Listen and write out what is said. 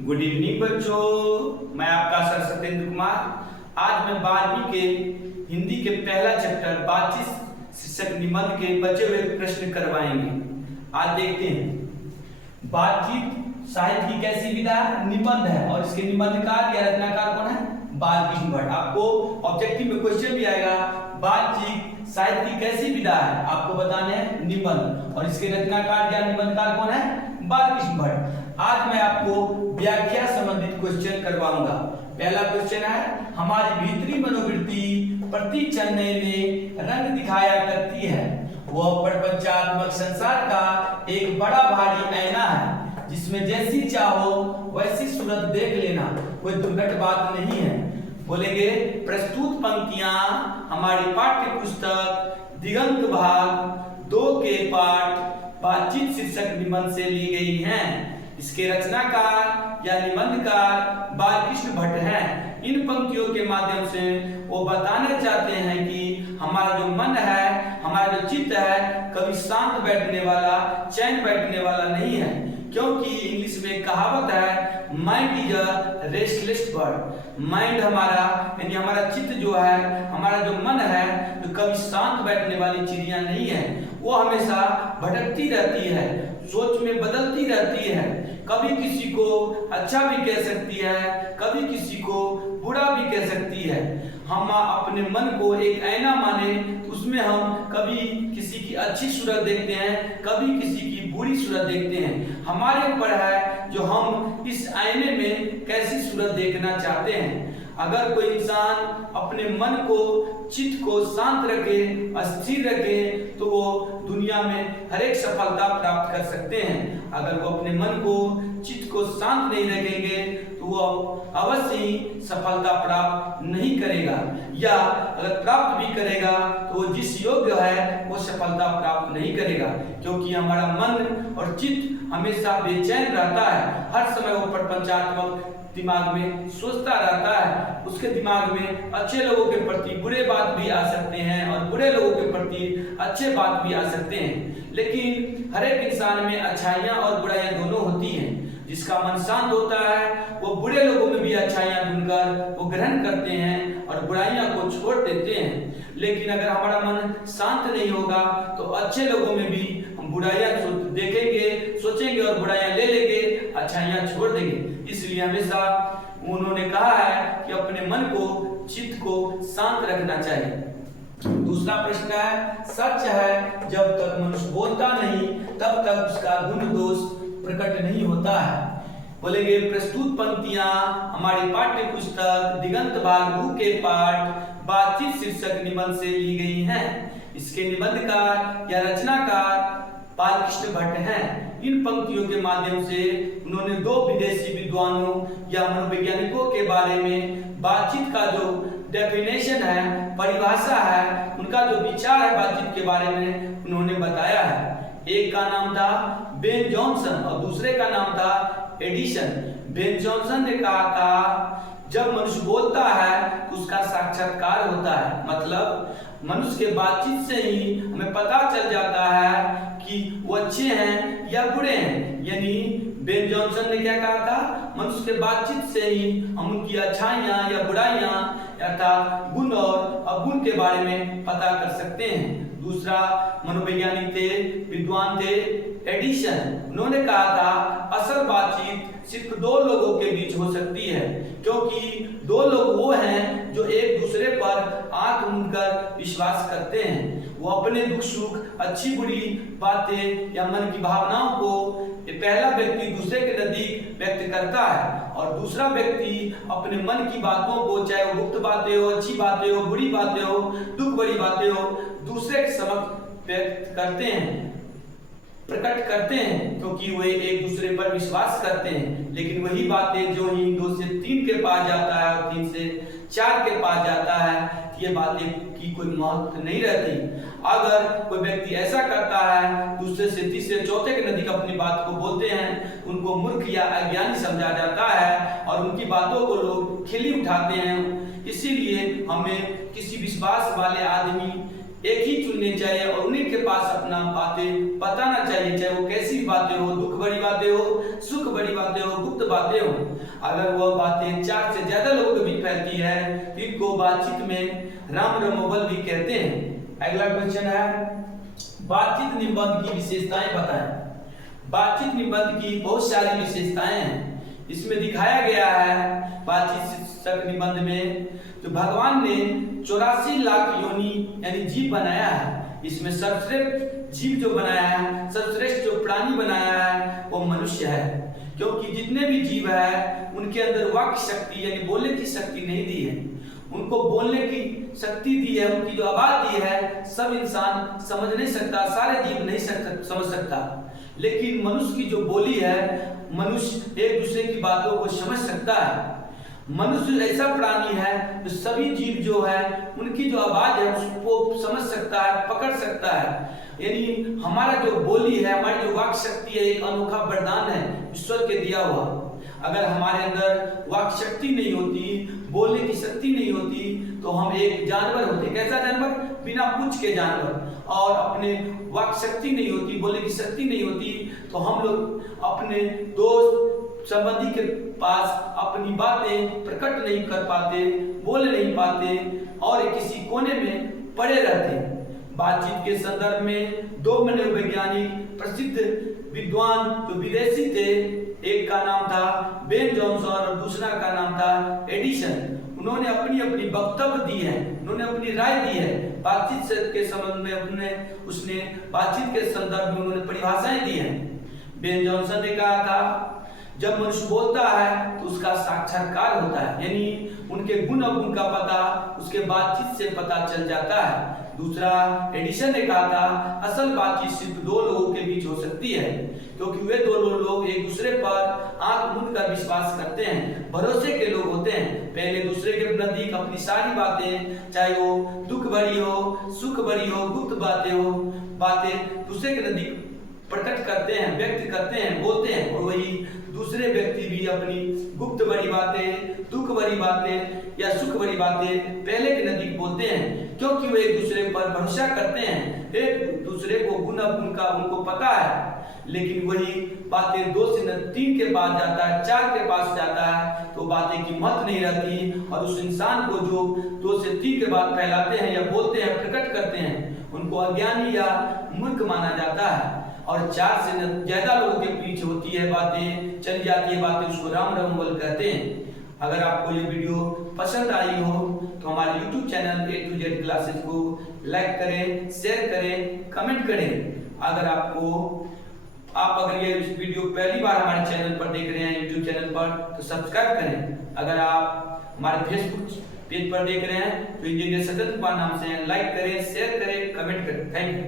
Good evening बच्चों, मैं आपका सर सत्येंद्र कुमार। आज मैं 12वीं के हिंदी के पहला चैप्टर बातचीत शीर्षक निबंध के बचे हुए प्रश्न करवाएंगे। आज देखते हैं बातचीत साहित्य की कैसी विधा निबंध है और इसके निबंधकार या रचनाकार कौन है? बालकृष्ण भट्ट। आपको ऑब्जेक्टिव में क्वेश्चन भी आएगा, बातचीत साहित्य की कैसी विधा है, आपको बताने हैं निबंध, और इसके रचनाकार या निबंधकार कौन है? बालकृष्ण भट्ट। आज मैं आपको व्याख्या संबंधित क्वेश्चन करवाऊंगा। पहला क्वेश्चन है, हमारी भीतरी मनोवृत्ति प्रति चलने में रंग दिखाया करती है। वह प्रपंचात्मक संसार का एक बड़ा भारी आईना है जिसमें जैसी चाहो वैसी सूरत देख लेना कोई दुर्घट बात नहीं है। बोलेंगे प्रस्तुत पंक्तियां हमारी पाठ्य पुस्तक दिगंत भाग 2 के पाठ बातचीत शीर्षक निबंध से ली गई हैं। इसके रचनाकार या निबंधकार बालकृष्ण भट्ट हैं। इन पंक्तियों के माध्यम से वो बताना चाहते हैं कि हमारा जो मन है, हमारा जो चित्त है, कभी शांत बैठने वाला, चैन बैठने वाला नहीं है, क्योंकि इंग्लिश में कहावत है mind is a restless bird. Mind हमारा यानी हमारा चित्त जो है, हमारा जो मन है, तो कभी शांत बैठने वाली चिड़िया नहीं है। वो हमेशा भटकती रहती है, सोच में बदलती रहती है, कभी किसी को अच्छा भी कह सकती है, कभी किसी को बुरा भी कह सकती है। हम अपने मन को एक आईना माने, उसमें हम कभी किसी की अच्छी सूरत देखते हैं, कभी किसी की बुरी सूरत देखते हैं। हमारे ऊपर है जो हम इस आईने में कैसी सूरत देखना चाहते हैं। अगर कोई इंसान अपने मन को, चित्त को शांत रखे, स्थिर रखे, तो वो दुनिया में हर एक सफलता प्राप्त कर सकते हैं। अगर वो अपने मन को, चित्त को शांत नहीं रखेंगे तो वो अवश्य ही सफलता प्राप्त नहीं करेगा, या अगर प्राप्त भी करेगा तो वो जिस योग्य है वो सफलता प्राप्त नहीं करेगा, क्योंकि हमारा मन और चित्त हमेशा बेचैन रहता है। हर समय वो प्रपंचात्मक दिमाग में सोचता रहता है। उसके दिमाग में अच्छे लोगों के प्रति बुरे बात भी आ सकते हैं और बुरे लोगों के प्रति अच्छे बात भी आ सकते हैं। लेकिन हर एक इंसान में अच्छाइयाँ और बुराइयां दोनों होती हैं। जिसका मन शांत होता है वो बुरे लोगों में भी अच्छाइयाँ ढूंढकर वो ग्रहण करते हैं और बुराइयां को छोड़ देते हैं। लेकिन अगर हमारा मन शांत नहीं होगा तो अच्छे लोगों में भी हम बुराइयां देखेंगे, सोचेंगे और बुराइयां ले लेंगे, अच्छाइयां छोड़ देंगे। इसलिए हमेशा उन्होंने कहा है कि अपने मन को, चित्त को शांत रखना चाहिए। दूसरा प्रश्न है, सच है जब तक मनुष्य बोलता नहीं तब तक उसका गुण दोष प्रकट नहीं होता है। बोलेंगे प्रस्तुत पंक्तियां हमारी पाठ्य पुस्तक दिगंत भाग 2 के पाठ बातचीत शीर्षक निबंध से ली गई हैं। इसके निबंधकार या रचनाकार बालकृष्ण भट्ट हैं। इन पंक्तियों के माध्यम से उन्होंने 2 विदेशी विद्वानों या मनोवैज्ञानिकों के बारे में बातचीत का जो डेफिनेशन है, परिभाषा है, उनका जो विचार है बातचीत के बारे में उन्होंने बताया है। एक का नाम था बेन जॉनसन और दूसरे का नाम था एडिसन। बेन जॉनसन ने कहा था जब मनुष्य बोलता है तो उसका साक्षात्कार होता है, मतलब मनुष्य के बातचीत से ही हमें पता चल जाता है कि वो अच्छे हैं या बुरे हैं। यानी बेन जॉनसन ने क्या कहा था, मनुष्य के बातचीत से ही हम उनकी अच्छाइयाँ या बुराइयाँ अर्थात गुण और अवगुण के बारे में पता कर सकते हैं। दूसरा मनोवैज्ञानिक थे, विद्वान थे एडिसन। उन्होंने कहा था असल बातचीत सिर्फ 2 लोगों के बीच हो सकती है, क्योंकि 2 लोग वो हैं जो एक दूसरे पर आंख मूंदकर विश्वास करते हैं। वो अपने दुख सुख, अच्छी बुरी बातें या मन की भावनाओं को पहला व्यक्ति दूसरे के नजदीक व्यक्त करता है और दूसरा व्यक्ति अपने मन की बातों को, चाहे वो गुप्त बातें हो, अच्छी बातें हो, बुरी बातें हो, दुख भरी बातें हो, दूसरे के समक्ष व्यक्त करते हैं, प्रकट करते हैं, क्योंकि वे एक दूसरे पर विश्वास करते हैं। लेकिन वही बातें जो ही 2 से 3 के पास जाता है और 3 से 4 के पास जाता है, ये बातें की कोई महत्व नहीं रहती। अगर कोई व्यक्ति ऐसा करता है, दूसरे से तीसरे चौथे के नजदीक अपनी बात को बोलते हैं, उनको मूर्ख या अज्ञानी समझा जाता है और उनकी बातों को लोग खिल्ली उठाते हैं। इसीलिए हमें किसी विश्वास वाले आदमी एक ही चुनने चाहिए और उन्हीं के पास अपना बातें बताना चाहिए, चाहे वो कैसी भी बातें हो, दुख भरी बातें हो, सुख भरी बातें हो, गुप्त बातें हो। अगर वह बातें 4 से ज्यादा लोगों के बीच फैलती है तो इनको बातचीत में राम रमोबल भी कहते हैं। अगला क्वेश्चन है, बातचीत निबंध की विशेषताएं बताएं। बातचीत निबंध की बहुत सारी विशेषताएं हैं। इसमें दिखाया गया है बातचीत शीर्षक निबंध में जो भगवान ने 84 लाख योनि यानी जीव बनाया है। इसमें सर्वश्रेष्ठ जीव जो बनाया है, सर्वश्रेष्ठ जो प्राणी बनाया है वो मनुष्य है, क्योंकि जितने भी जीव है उनके अंदर वाक्य शक्ति यानी बोलने की शक्ति नहीं दी है। उनको बोलने की शक्ति दी है, उनकी जो आवाज दी है सब इंसान समझ नहीं सकता, सारे जीव नहीं समझ सकता, लेकिन मनुष्य की जो बोली है, मनुष्य एक दूसरे की बातों को समझ सकता है। मनुष्य ऐसा प्राणी है जो सभी जीव जो है उनकी जो आवाज है उसको समझ सकता है, पकड़ सकता है। यानी हमारा जो बोली है, हमारी जो वाक शक्ति है, एक अनोखा वरदान है ईश्वर के दिया हुआ। अगर हमारे अंदर वाक शक्ति नहीं होती, बोलने की शक्ति नहीं होती तो हम एक जानवर होते। कैसा जानवर? बिना पूंछ के जानवर। और अपने वाक शक्ति नहीं होती, बोलने की शक्ति नहीं होती तो हम लोग अपने दोस्त संबंधी के पास अपनी बातें प्रकट नहीं कर पाते, बोल नहीं पाते और किसी कोने में पड़े रहते। बातचीत के संदर्भ में 2 मनोवैज्ञानिक प्रसिद्ध विद्वान जो विदेशी थे, एक का नाम था बेन जॉनसन और दूसरा का नाम था एडिसन। उन्होंने अपनी अपनी वक्तव्य दी है, उन्होंने अपनी राय दी है बातचीत के संबंध में। उसने बातचीत के संदर्भ में उन्होंने परिभाषाएं दी हैं। बेन जॉनसन ने कहा था जब मनुष्य बोलता है तो उसका साक्षात्कार होता है, यानी उनके गुण अवगुण का पता उसके बातचीत से पता चल जाता है। दूसरा एडिसन ने कहा था असल बातचीत सिर्फ 2 लोगों के बीच हो सकती है, क्योंकि वे 2 लोग एक दूसरे पर आंख मूंद कर विश्वास करते हैं, भरोसे के लोग होते हैं। पहले दूसरे के नजदीक अपनी सारी बातें, चाहे वो दुख भरी हो, सुख भरी हो, गुप्त बातें हो, बातें दूसरे के नजदीक प्रकट करते हैं, व्यक्त करते हैं, बोलते हैं। और वही दूसरे व्यक्ति भी अपनी गुप्त भरी बातें, दुख भरी बातें या सुख भरी बातें पहले के नजदीक बोलते हैं, क्योंकि वे एक दूसरे पर भरोसा करते हैं, एक दूसरे को गुण अवगुण का उनको पता है। लेकिन वही बातें 2 से 3 के पास जाता है, 4 के पास जाता है तो बातें की महत्व नहीं रहती और उस इंसान को जो 2 से 3 के बाद फैलाते हैं या बोलते हैं, प्रकट करते हैं, उनको अज्ञानी या मूर्ख माना जाता है। और 4 से ज्यादा लोगों के बीच होती है बातें, चली जाती है बातें, उसको राम रमोबल कहते हैं। अगर आपको ये वीडियो पसंद आई हो तो हमारे YouTube channel A to Z classes को लाइक करें, शेयर करें, कमेंट करें। अगर आप अगर ये वीडियो पहली बार हमारे चैनल पर देख रहे हैं, YouTube चैनल पर, तो सब्सक्राइब करें। अगर आप हमारे फेसबुक पेज पर देख रहे हैं तो इंजीनियर सतत कुमार नाम से लाइक करें, शेयर करें, कमेंट करें। Thank you.